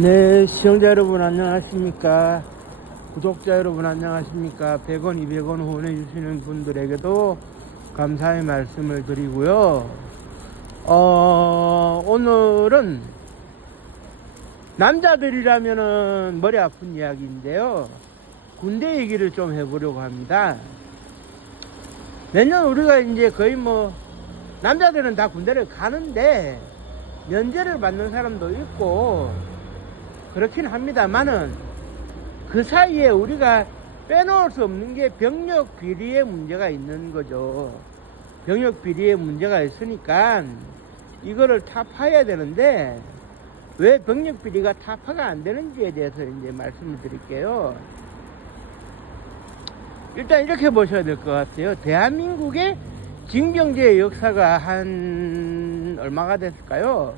네, 시청자 여러분 안녕하십니까? 구독자 여러분 안녕하십니까? 100원, 200원 후원해주시는 분들에게도 감사의 말씀을 드리고요. 오늘은 남자들이라면은 머리 아픈 이야기인데요. 군대 얘기를 좀 해보려고 합니다. 매년 우리가 이제 거의 남자들은 다 군대를 가는데 면제를 받는 사람도 있고 그렇긴 합니다만은 그 사이에 우리가 빼놓을 수 없는 게 병력 비리의 문제가 있는 거죠. 병력 비리의 문제가 있으니까 이거를 타파해야 되는데 왜 병력 비리가 타파가 안 되는지에 대해서 이제 말씀을 드릴게요. 일단 이렇게 보셔야 될 것 같아요. 대한민국의 징병제의 역사가 한 얼마가 됐을까요?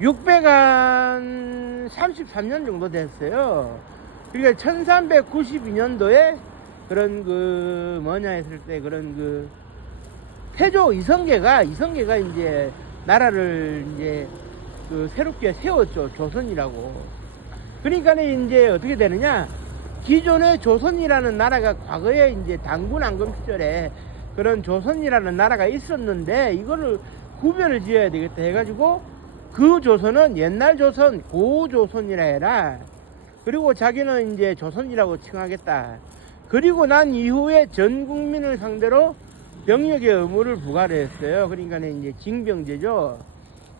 633년 정도 됐어요. 그러니까 1392년도에 그런 했을 때 태조 이성계가 이제 나라를 이제 새롭게 세웠죠. 조선이라고. 그러니까 이제 어떻게 되느냐? 기존의 조선이라는 나라가 과거에 이제 단군 앙금 시절에 그런 조선이라는 나라가 있었는데 이거를 구별을 지어야 되겠다 해가지고 그 조선은 옛날 조선, 고조선이라 해라. 그리고 자기는 이제 조선이라고 칭하겠다. 그리고 난 이후에 전 국민을 상대로 병력의 의무를 부과를 했어요. 그러니까 이제 징병제죠.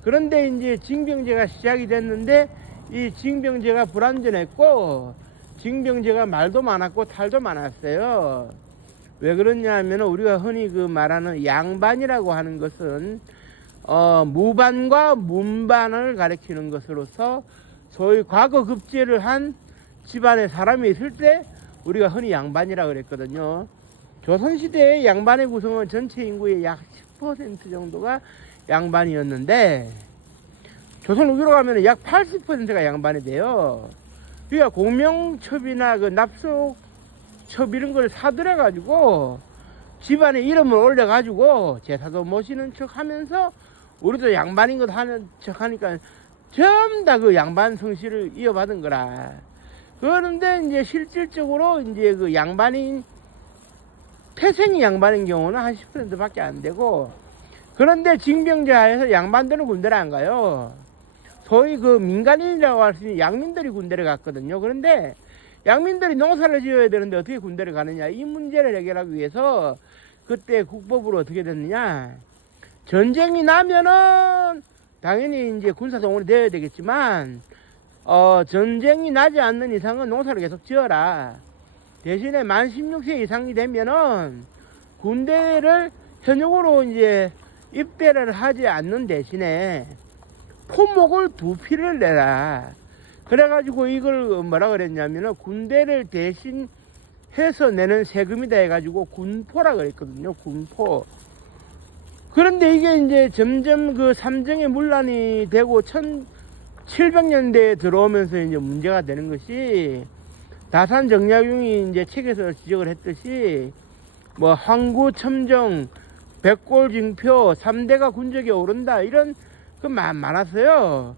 그런데 이제 징병제가 시작이 됐는데 이 징병제가 불완전했고 징병제가 말도 많았고 탈도 많았어요. 왜 그러냐 하면 우리가 흔히 말하는 양반이라고 하는 것은 무반과 문반을 가리키는 것으로서 소위 과거 급제를 한 집안의 사람이 있을 때 우리가 흔히 양반이라고 그랬거든요. 조선시대의 양반의 구성은 전체 인구의 약 10% 정도가 양반이었는데 조선 후기로 가면 약 80%가 양반이 돼요. 그러니까 공명첩이나 납속첩 이런 걸 사들여가지고 집안에 이름을 올려가지고 제사도 모시는 척 하면서 우리도 양반인 것 하는 척 하니까 전부 다 그 양반 성씨를 이어받은 거라. 그런데 이제 실질적으로 이제 태생이 양반인 경우는 한 10% 밖에 안 되고, 그런데 징병제 하에서 양반들은 군대를 안 가요. 소위 민간인이라고 할 수 있는 양민들이 군대를 갔거든요. 그런데 양민들이 농사를 지어야 되는데 어떻게 군대를 가느냐. 이 문제를 해결하기 위해서 그때 국법으로 어떻게 됐느냐. 전쟁이 나면은 당연히 이제 군사동원이 되어야 되겠지만 전쟁이 나지 않는 이상은 농사를 계속 지어라. 대신에 만 16세 이상이 되면은 군대를 현역으로 이제 입대를 하지 않는 대신에 포목을 2필을 내라. 그래가지고 이걸 뭐라 그랬냐면은 군대를 대신 해서 내는 세금이다 해가지고 군포라 그랬거든요. 군포. 그런데 이게 이제 점점 삼정의 문란이 되고 1700년대에 들어오면서 이제 문제가 되는 것이, 다산 정약용이 이제 책에서 지적을 했듯이 황구 첨정 백골징표 3대가 군적에 오른다 이런 많았어요.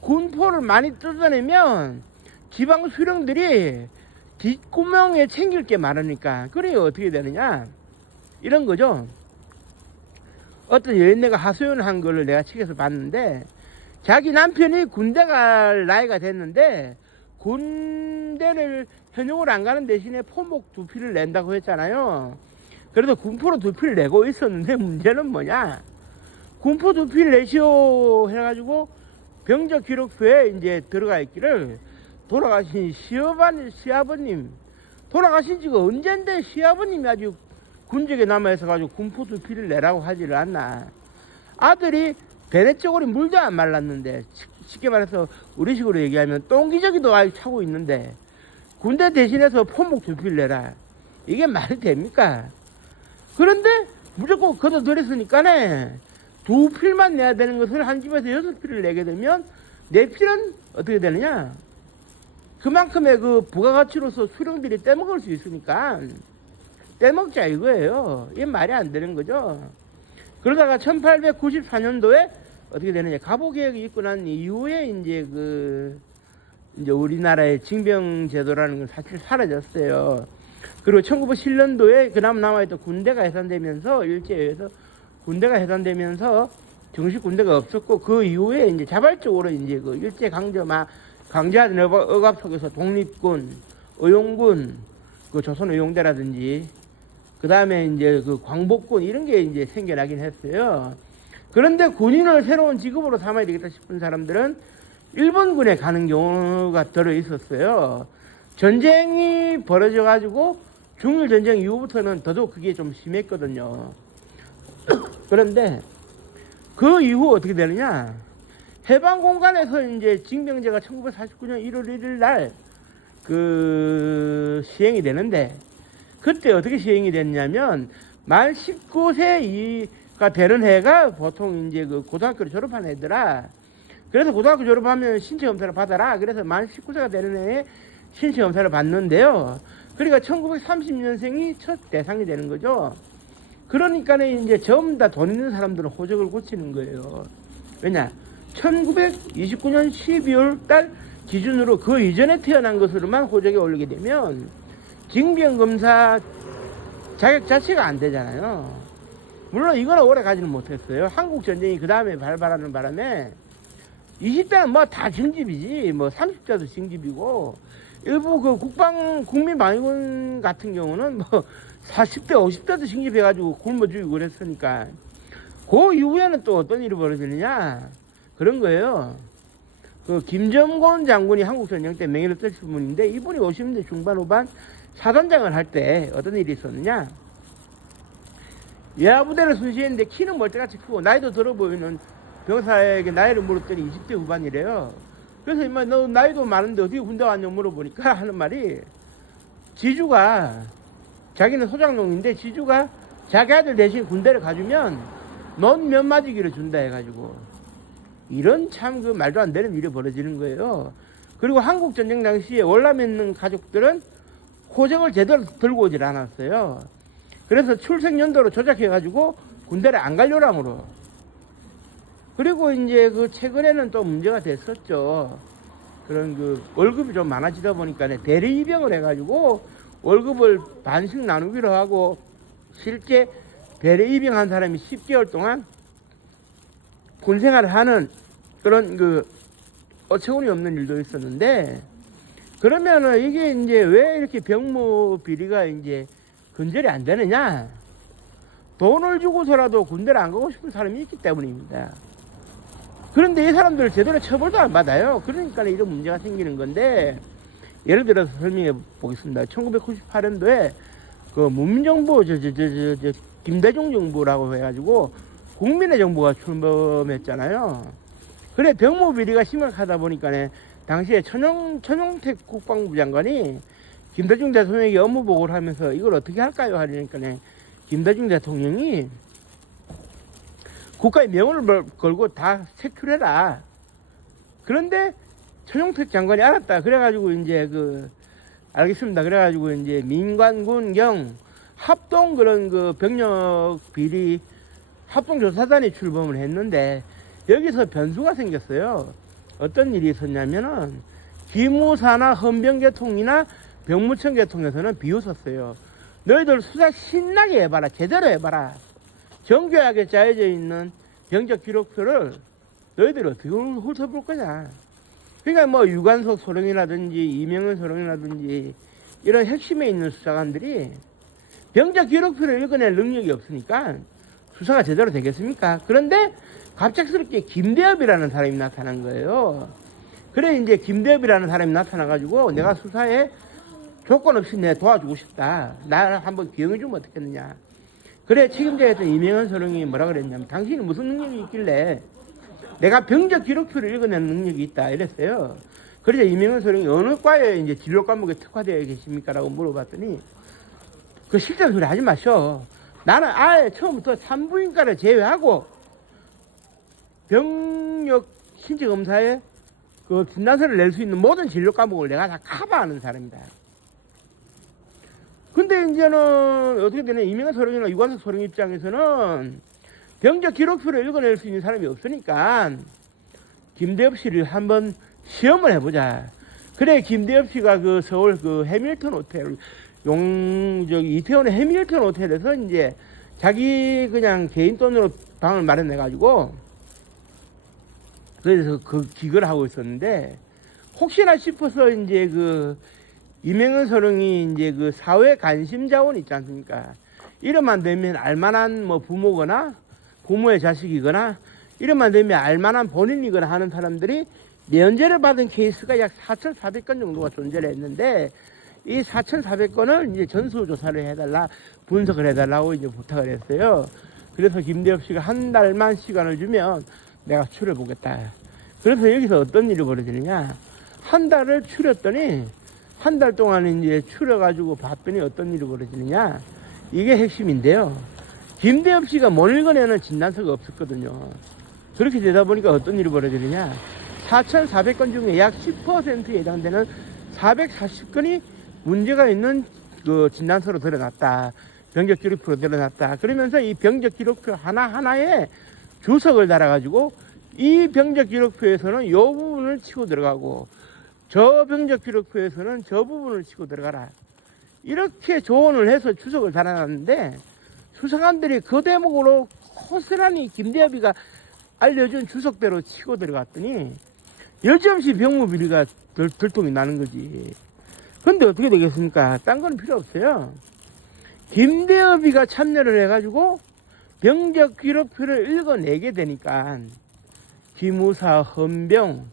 군포를 많이 뜯어내면 지방 수령들이 뒷구멍에 챙길 게 많으니까. 그래 어떻게 되느냐 이런 거죠. 어떤 여인네가 하소연을 한 거를 내가 책에서 봤는데, 자기 남편이 군대 갈 나이가 됐는데 군대를 현역으로 안 가는 대신에 포목 2필을 낸다고 했잖아요. 그래서 군포로 2필을 내고 있었는데 문제는 뭐냐, 군포 2필 내시오 해가지고 병적 기록표에 이제 들어가 있기를 돌아가신 시아버님, 돌아가신 지가 언젠데 시아버님이 아주 군적에 남아있어가지고 군포 2필을 내라고 하지를 않나. 아들이 배내 쪽으로 물도 안 말랐는데, 쉽게 말해서 우리식으로 얘기하면 똥기저귀도 아직 차고 있는데 군대 대신해서 포목 2필 내라. 이게 말이 됩니까? 그런데 무조건 걷어들였으니까네 2필만 내야 되는 것을 한 집에서 6필을 내게 되면 4필은 어떻게 되느냐, 그만큼의 부가가치로서 수령들이 떼먹을 수 있으니까 떼먹자 이거예요. 이게 말이 안 되는 거죠. 그러다가 1894년도에 어떻게 되느냐, 갑오개혁이 있고 난 이후에 이제 이제 우리나라의 징병 제도라는 건 사실 사라졌어요. 그리고 1907년도에 그나마 남아있던 군대가 해산되면서 일제에서 군대가 해산되면서 정식 군대가 없었고 그 이후에 이제 자발적으로 이제 그 일제 강제하던 억압 속에서 독립군, 의용군, 그 조선 의용대라든지 그 다음에 이제 그 광복군 이런 게 이제 생겨나긴 했어요. 그런데 군인을 새로운 직업으로 삼아야 되겠다 싶은 사람들은 일본군에 가는 경우가 들어 있었어요. 전쟁이 벌어져 가지고 중일 전쟁 이후부터는 더더욱 그게 좀 심했거든요. 그런데 그 이후 어떻게 되느냐? 해방 공간에서 이제 징병제가 1949년 1월 1일 날 그 시행이 되는데 그때 어떻게 시행이 됐냐면 만 19세가 되는 해가 보통 이제 그 고등학교를 졸업한 애들아. 그래서 고등학교 졸업하면 신체 검사를 받아라. 그래서 만 19세가 되는 해에 신체 검사를 받는데요. 그러니까 1930년생이 첫 대상이 되는 거죠. 그러니까 이제 전부 다 돈 있는 사람들은 호적을 고치는 거예요. 왜냐? 1929년 12월 달 기준으로 그 이전에 태어난 것으로만 호적에 올리게 되면 징병검사 자격 자체가 안 되잖아요. 물론 이거는 오래 가지는 못했어요. 한국전쟁이 그 다음에 발발하는 바람에 20대는 뭐 다 징집이지, 뭐 30대도 징집이고, 일부 그 국민방위군 같은 경우는 뭐 40대, 50대도 징집해가지고 굶어 죽이고 그랬으니까. 그 이후에는 또 어떤 일이 벌어지느냐? 그런 거예요. 그 김정곤 장군이 한국전쟁 때 명예를 떨친 분인데, 이분이 50대 중반, 후반 사단장을 할 때 어떤 일이 있었느냐? 예하부대를 순시했는데 키는 멀때같이 크고 나이도 들어 보이는 병사에게 나이를 물었더니 20대 후반이래요. 그래서 임마 너 나이도 많은데 어떻게 군대 왔냐고 물어보니까 하는 말이 지주가 자기는 소장농인데 지주가 자기 아들 대신 군대를 가주면 넌 몇 맞이기를 준다 해가지고 이런 참 그 말도 안 되는 일이 벌어지는 거예요. 그리고 한국전쟁 당시에 월남에 있는 가족들은 호적을 제대로 들고 오질 않았어요. 그래서 출생 연도로 조작해가지고 군대를 안 갈 요람으로. 그리고 이제 그 최근에는 또 문제가 됐었죠. 그런 그 월급이 좀 많아지다 보니까 대리 입영을 해가지고 월급을 반씩 나누기로 하고 실제 대리 입영한 사람이 10개월 동안 군 생활을 하는 그런 그 어처구니 없는 일도 있었는데 그러면은 이게 이제 왜 이렇게 병무 비리가 이제 근절이 안 되느냐? 돈을 주고서라도 군대를 안 가고 싶은 사람이 있기 때문입니다. 그런데 이 사람들 제대로 처벌도 안 받아요. 그러니까 이런 문제가 생기는 건데 예를 들어서 설명해 보겠습니다. 1998년도에 그 문민정부 김대중 정부라고 해가지고 국민의 정부가 출범했잖아요. 그래 병무 비리가 심각하다 보니까 당시에 천용택 국방부 장관이 김대중 대통령에게 업무 보고를 하면서 이걸 어떻게 할까요? 하니까 김대중 대통령이 국가의 명운을 걸고 다 세큐해라. 그런데 천용택 장관이 알았다. 그래가지고 이제 알겠습니다. 그래가지고 이제 민관군경 합동 그런 그 병력 비리 합동조사단이 출범을 했는데 여기서 변수가 생겼어요. 어떤 일이 있었냐면은 기무사나 헌병계통이나 병무청계통에서는 비웃었어요. 너희들 수사 신나게 해봐라. 제대로 해봐라. 정교하게 짜여져 있는 병적 기록표를 너희들 어떻게 훑어볼 거냐. 그러니까 뭐 유관석 소령이라든지 이명은 소령이라든지 이런 핵심에 있는 수사관들이 병적 기록표를 읽어낼 능력이 없으니까 수사가 제대로 되겠습니까? 그런데 갑작스럽게 김대엽이라는 사람이 나타난 거예요. 그래 이제 김대엽이라는 사람이 나타나가지고 내가 수사에 조건 없이 내 도와주고 싶다. 나를 한번 기용해주면 어떻겠느냐. 그래 책임자였던 이명은 소령이 뭐라 그랬냐면 당신이 무슨 능력이 있길래 내가 병적 기록표를 읽어내는 능력이 있다 이랬어요. 그래서 이명은 소령이 어느 과에 이제 진로 과목에 특화되어 계십니까? 라고 물어봤더니 그 실전 소리 하지 마셔. 나는 아예 처음부터 산부인과를 제외하고 병력 신체 검사에 그 진단서를 낼 수 있는 모든 진료 과목을 내가 다 커버하는 사람이다. 근데 이제는 어떻게 되냐, 이명은 소령이나 유관석 소령 입장에서는 병적 기록표를 읽어낼 수 있는 사람이 없으니까 김대엽 씨를 한번 시험을 해보자. 그래 김대엽 씨가 그 서울 그 해밀턴 호텔 이태원의 해밀턴 호텔에서 이제 자기 그냥 개인 돈으로 방을 마련해 가지고 그래서 그 기거를 하고 있었는데 혹시나 싶어서 이제 그 이명현 소령이 이제 그 사회 관심 자원 있지 않습니까? 이름만 되면 알만한 뭐 부모거나 부모의 자식이거나 이름만 되면 알만한 본인이거나 하는 사람들이 면제를 받은 케이스가 약 4,400건 정도가 존재를 했는데 이 4,400건을 이제 전수조사를 해달라 분석을 해달라고 이제 부탁을 했어요. 그래서 김대엽 씨가 한 달만 시간을 주면 내가 추려보겠다. 그래서 여기서 어떤 일이 벌어지느냐? 한 달을 추렸더니 한 달 동안 이제 추려가지고 봤더니 어떤 일이 벌어지느냐? 이게 핵심인데요. 김대엽 씨가 못 읽어내는 진단서가 없었거든요. 그렇게 되다 보니까 어떤 일이 벌어지느냐? 4,400건 중에 약 10%에 해당되는 440건이 문제가 있는 그 진단서로 드러났다. 병적 기록표로 드러났다. 그러면서 이 병적 기록표 하나하나에 주석을 달아가지고 이 병적 기록표에서는 이 부분을 치고 들어가고 저 병적 기록표에서는 저 부분을 치고 들어가라. 이렇게 조언을 해서 주석을 달아놨는데 수사관들이 그 대목으로 고스란히 김대엽이가 알려준 주석대로 치고 들어갔더니 여지없이 병무비리가 들통이 나는 거지. 근데 어떻게 되겠습니까? 딴 건 필요 없어요. 김대엽이가 참여를 해가지고 병적 기록표를 읽어내게 되니까 기무사, 헌병,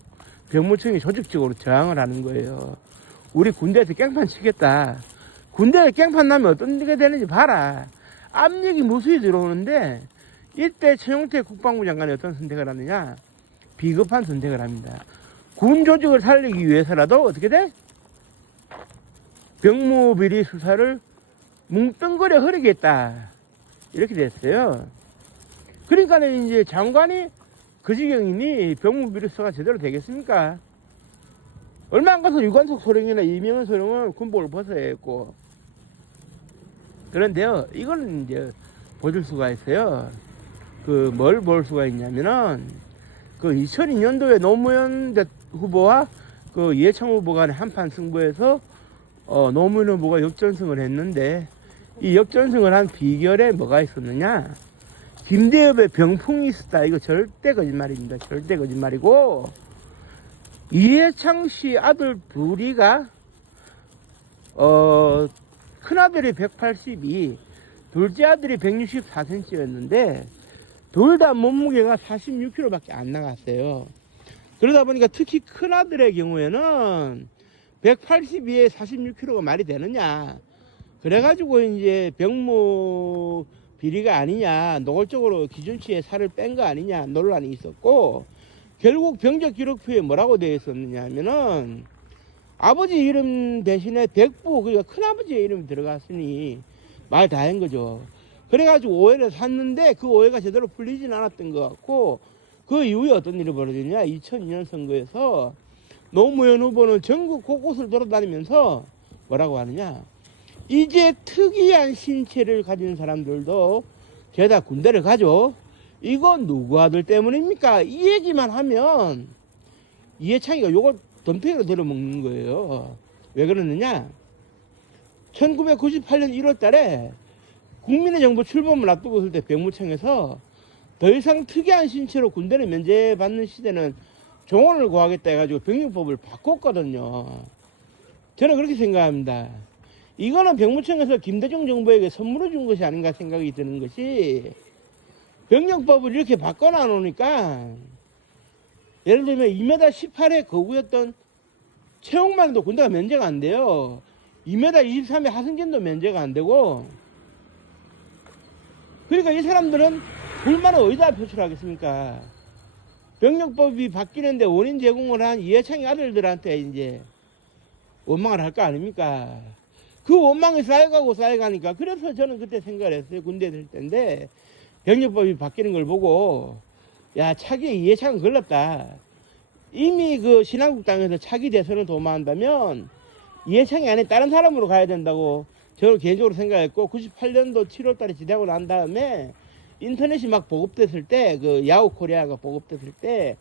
병무청이 조직적으로 저항을 하는 거예요. 우리 군대에서 깽판 치겠다. 군대에 깽판 나면 어떤 게 되는지 봐라. 압력이 무수히 들어오는데 이때 최용태 국방부 장관이 어떤 선택을 하느냐? 비겁한 선택을 합니다. 군 조직을 살리기 위해서라도 어떻게 돼? 병무비리 수사를 뭉뚱그려 흐리겠다. 이렇게 됐어요. 그러니까 이제 장관이 그 지경이니 병무비리 수사가 제대로 되겠습니까? 얼마 안 가서 유관석 소령이나 이명현 소령은 군복을 벗어야 했고. 그런데요, 이거는 이제 보실 수가 있어요. 그 뭘 볼 수가 있냐면은 그 2002년도에 노무현 후보와 그 이해창 후보 간의 한판 승부에서 노무현 후보가 역전승을 했는데 이 역전승을 한 비결에 뭐가 있었느냐? 김대엽의 병풍이 있었다. 이거 절대 거짓말입니다. 절대 거짓말이고 이해창 씨 아들 둘이가 큰아들이 182, 둘째 아들이 164cm였는데 둘 다 몸무게가 46kg밖에 안 나갔어요. 그러다 보니까 특히 큰아들의 경우에는 182에 46kg가 말이 되느냐. 그래가지고 이제 병무 비리가 아니냐, 노골적으로 기준치에 살을 뺀 거 아니냐 논란이 있었고, 결국 병적 기록표에 뭐라고 되어 있었느냐 하면은 아버지 이름 대신에 백부, 그러니까 큰아버지의 이름이 들어갔으니 말 다 한 거죠. 그래가지고 오해를 샀는데 그 오해가 제대로 풀리진 않았던 것 같고, 그 이후에 어떤 일이 벌어지냐? 2002년 선거에서 노무현 후보는 전국 곳곳을 돌아다니면서 뭐라고 하느냐? 이제 특이한 신체를 가진 사람들도 죄다 군대를 가죠. 이건 누구 아들 때문입니까? 이 얘기만 하면 이해창이가 요걸 덤탱이로 들어먹는 거예요. 왜 그러느냐? 1998년 1월 달에 국민의 정부 출범을 앞두고 있을 때 병무청에서 더 이상 특이한 신체로 군대를 면제받는 시대는 종언을 구하겠다 해가지고 병력법을 바꿨거든요. 저는 그렇게 생각합니다. 이거는 병무청에서 김대중 정부에게 선물을 준 것이 아닌가 생각이 드는 것이, 병력법을 이렇게 바꿔놔 놓으니까 예를 들면 2m 18의 거구였던 최홍만도 군대가 면제가 안 돼요. 2m 23의 하승진도 면제가 안 되고. 그러니까 이 사람들은 불만을 어디다 표출하겠습니까? 병력법이 바뀌는데 원인 제공을 한 이해창의 아들들한테 이제 원망을 할 거 아닙니까? 그 원망이 쌓여가니까, 그래서 저는 그때 생각을 했어요. 군대에 있을 때인데 병력법이 바뀌는 걸 보고, 야, 차기에 이해창은 걸렸다. 이미 그 신한국당에서 차기 대선을 도모한다면 이해창이 아닌 다른 사람으로 가야 된다고 저는 개인적으로 생각했고, 98년도 7월달에 지대하고 난 다음에 인터넷이 막 보급됐을 때, 그 야후 코리아가 보급됐을 때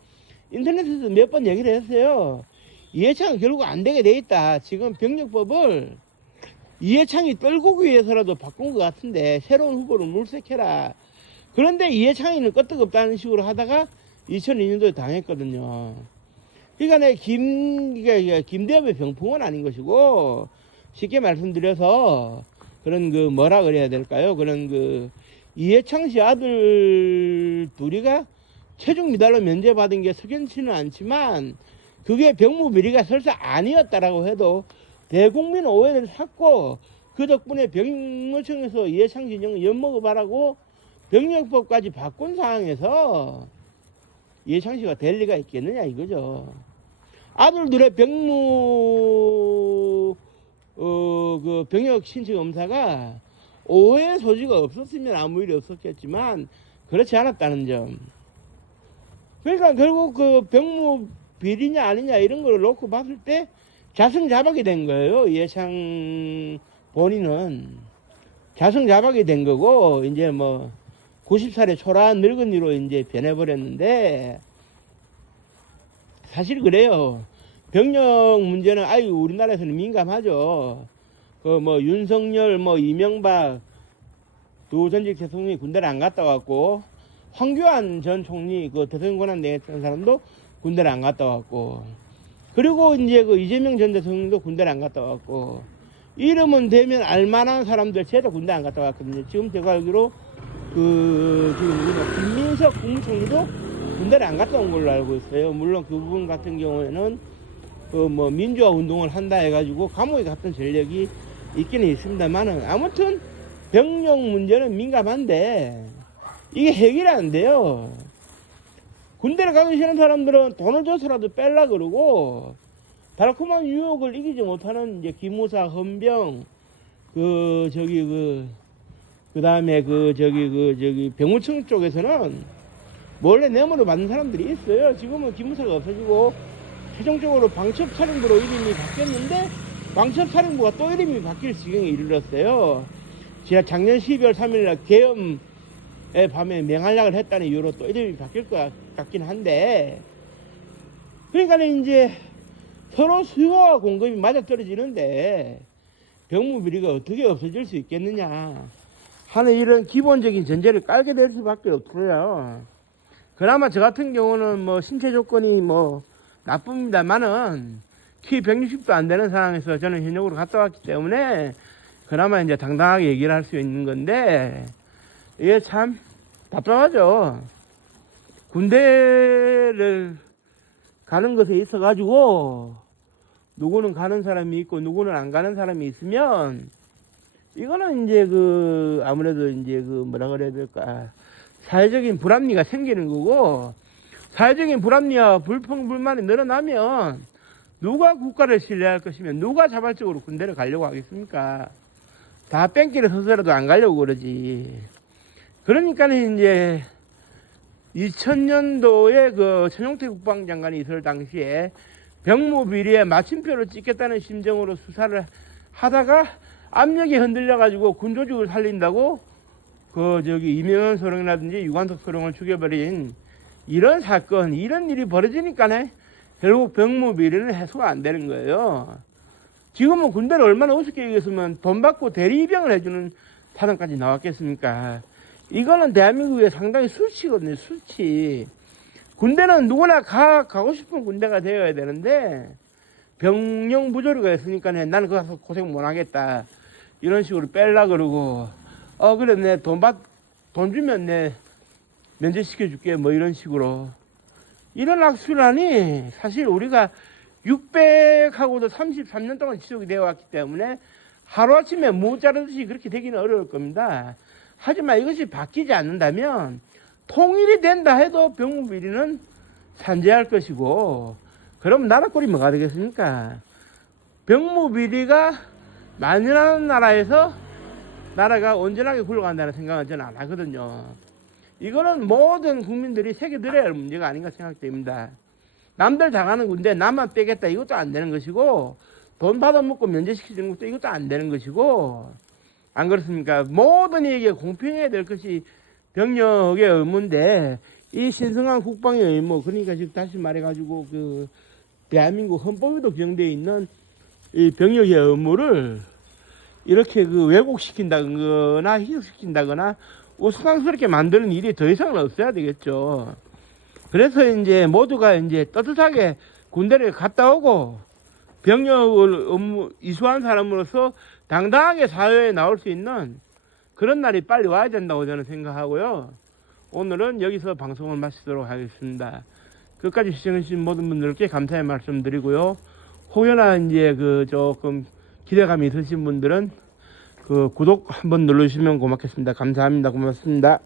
인터넷에서 몇 번 얘기를 했어요. 이해창은 결국 안 되게 돼 있다. 지금 병력법을 이해창이 떨구기 위해서라도 바꾼 것 같은데 새로운 후보를 물색해라. 그런데 이해창이는 끄떡없다는 식으로 하다가 2002년도에 당했거든요. 그러니까 내 김대엽의 병풍은 아닌 것이고, 쉽게 말씀드려서 그런 그 뭐라 그래야 될까요? 그런 그 이해창 씨 아들 둘이가 최종 미달로 면제받은 게 석연치는 않지만 그게 병무비리가 설사 아니었다라고 해도 대국민 오해를 샀고, 그 덕분에 병무청에서 이해창 진영을 엿먹어봐라고 병력법까지 바꾼 상황에서 이해창 씨가 될 리가 있겠느냐 이거죠. 아들들의 그 병역 신청 검사가 오해 소지가 없었으면 아무 일이 없었겠지만 그렇지 않았다는 점. 그러니까 결국 그 병무 비리냐 아니냐 이런 걸 놓고 봤을 때 자승자박이 된 거예요. 이해창 본인은 자승자박이 된 거고, 이제 뭐 90살의 초라한 늙은이로 이제 변해버렸는데, 사실 그래요. 병력 문제는 아유 우리나라에서는 민감하죠. 그 뭐 윤석열, 뭐 이명박 두 전직 대통령이 군대를 안 갔다 왔고, 황교안 전 총리 그 대통령 권한 내했던 사람도 군대를 안 갔다 왔고, 그리고 이제 그 이재명 전 대통령도 군대를 안 갔다 왔고, 이름은 되면 알만한 사람들 제도 군대 안 갔다 왔거든요. 지금 제가 알기로 지금 김민석 국무총리도 군대를 안 갔다 온 걸로 알고 있어요. 물론 그 부분 같은 경우에는 그 뭐 민주화 운동을 한다 해가지고 감옥에 갔던 전력이 있기는 있습니다만은, 아무튼 병력 문제는 민감한데 이게 해결이 안 돼요. 군대를 가기 싫은 사람들은 돈을 줘서라도 뺄라 그러고, 달콤한 유혹을 이기지 못하는 이제 기무사, 헌병, 그다음에 병무청 쪽에서는 몰래 뇌물을 받는 사람들이 있어요. 지금은 기무사가 없어지고 최종적으로 방첩사령부로 이름이 바뀌었는데, 방첩사령부가 또 이름이 바뀔 지경에 이르렀어요. 제가 작년 12월 3일날 계엄의 밤에 맹활약을 했다는 이유로 또 이름이 바뀔 것 같긴 한데, 그러니까 이제 서로 수요와 공급이 맞아떨어지는데 병무비리가 어떻게 없어질 수 있겠느냐 하는 이런 기본적인 전제를 깔게 될 수밖에 없어요. 그나마 저 같은 경우는 뭐 신체 조건이 뭐 나쁩니다만은 키 160도 안 되는 상황에서 저는 현역으로 갔다 왔기 때문에 그나마 이제 당당하게 얘기를 할 수 있는 건데, 이게 참 답답하죠. 군대를 가는 것에 있어 가지고 누구는 가는 사람이 있고 누구는 안 가는 사람이 있으면, 이거는 이제 아무래도 이제 뭐라 그래야 될까, 사회적인 불합리가 생기는 거고, 사회적인 불합리와 불평불만이 늘어나면 누가 국가를 신뢰할 것이며 누가 자발적으로 군대를 가려고 하겠습니까? 다 뺑기를 서서라도 안 가려고 그러지. 그러니까 이제 2000년도에 그 천용태 국방장관이 있을 당시에 병무비리에 마침표를 찍겠다는 심정으로 수사를 하다가 압력이 흔들려가지고 군조직을 살린다고 이명현 소령이라든지 유관석 소령을 죽여버린 이런 사건, 이런 일이 벌어지니까 결국 병무비리는 해소가 안 되는 거예요. 지금은 군대를 얼마나 우습게 얘기했으면 돈 받고 대리 입영을 해주는 사람까지 나왔겠습니까? 이거는 대한민국의 상당히 수치거든요, 수치. 군대는 누구나 가고 싶은 군대가 되어야 되는데, 병력 부조리가 있으니까 나는 거기 가서 고생 못 하겠다, 이런 식으로 뺄라 그러고, 그래, 돈 주면 내 면제시켜줄게, 뭐 이런 식으로. 이런 악순환이 사실 우리가 600하고도 33년 동안 지속이 되어 왔기 때문에 하루아침에 무 자르듯이 그렇게 되기는 어려울 겁니다. 하지만 이것이 바뀌지 않는다면 통일이 된다 해도 병무비리는 산재할 것이고, 그럼 나라 꼴이 뭐가 되겠습니까? 병무비리가 만연한 나라에서 나라가 온전하게 굴러간다는 생각은 저는 안 하거든요. 이거는 모든 국민들이 새겨들어야 할 문제가 아닌가 생각됩니다. 남들 당하는 군대 나만 빼겠다, 이것도 안 되는 것이고, 돈 받아먹고 면제시키는 것도 이것도 안 되는 것이고, 안 그렇습니까? 모든 이에게 공평해야 될 것이 병력의 의무인데, 이 신성한 국방의 의무, 그러니까 지금 다시 말해가지고 대한민국 헌법에도 규정되어 있는 이 병역의 의무를 이렇게 그 왜곡시킨다거나 희석시킨다거나 우스꽝스럽게 만드는 일이 더 이상은 없어야 되겠죠. 그래서 이제 모두가 이제 떳떳하게 군대를 갔다 오고 병역을 이수한 사람으로서 당당하게 사회에 나올 수 있는 그런 날이 빨리 와야 된다고 저는 생각하고요. 오늘은 여기서 방송을 마치도록 하겠습니다. 끝까지 시청해주신 모든 분들께 감사의 말씀 드리고요. 혹여나 이제 그 조금 기대감이 있으신 분들은 그 구독 한번 눌러주시면 고맙겠습니다. 감사합니다. 고맙습니다.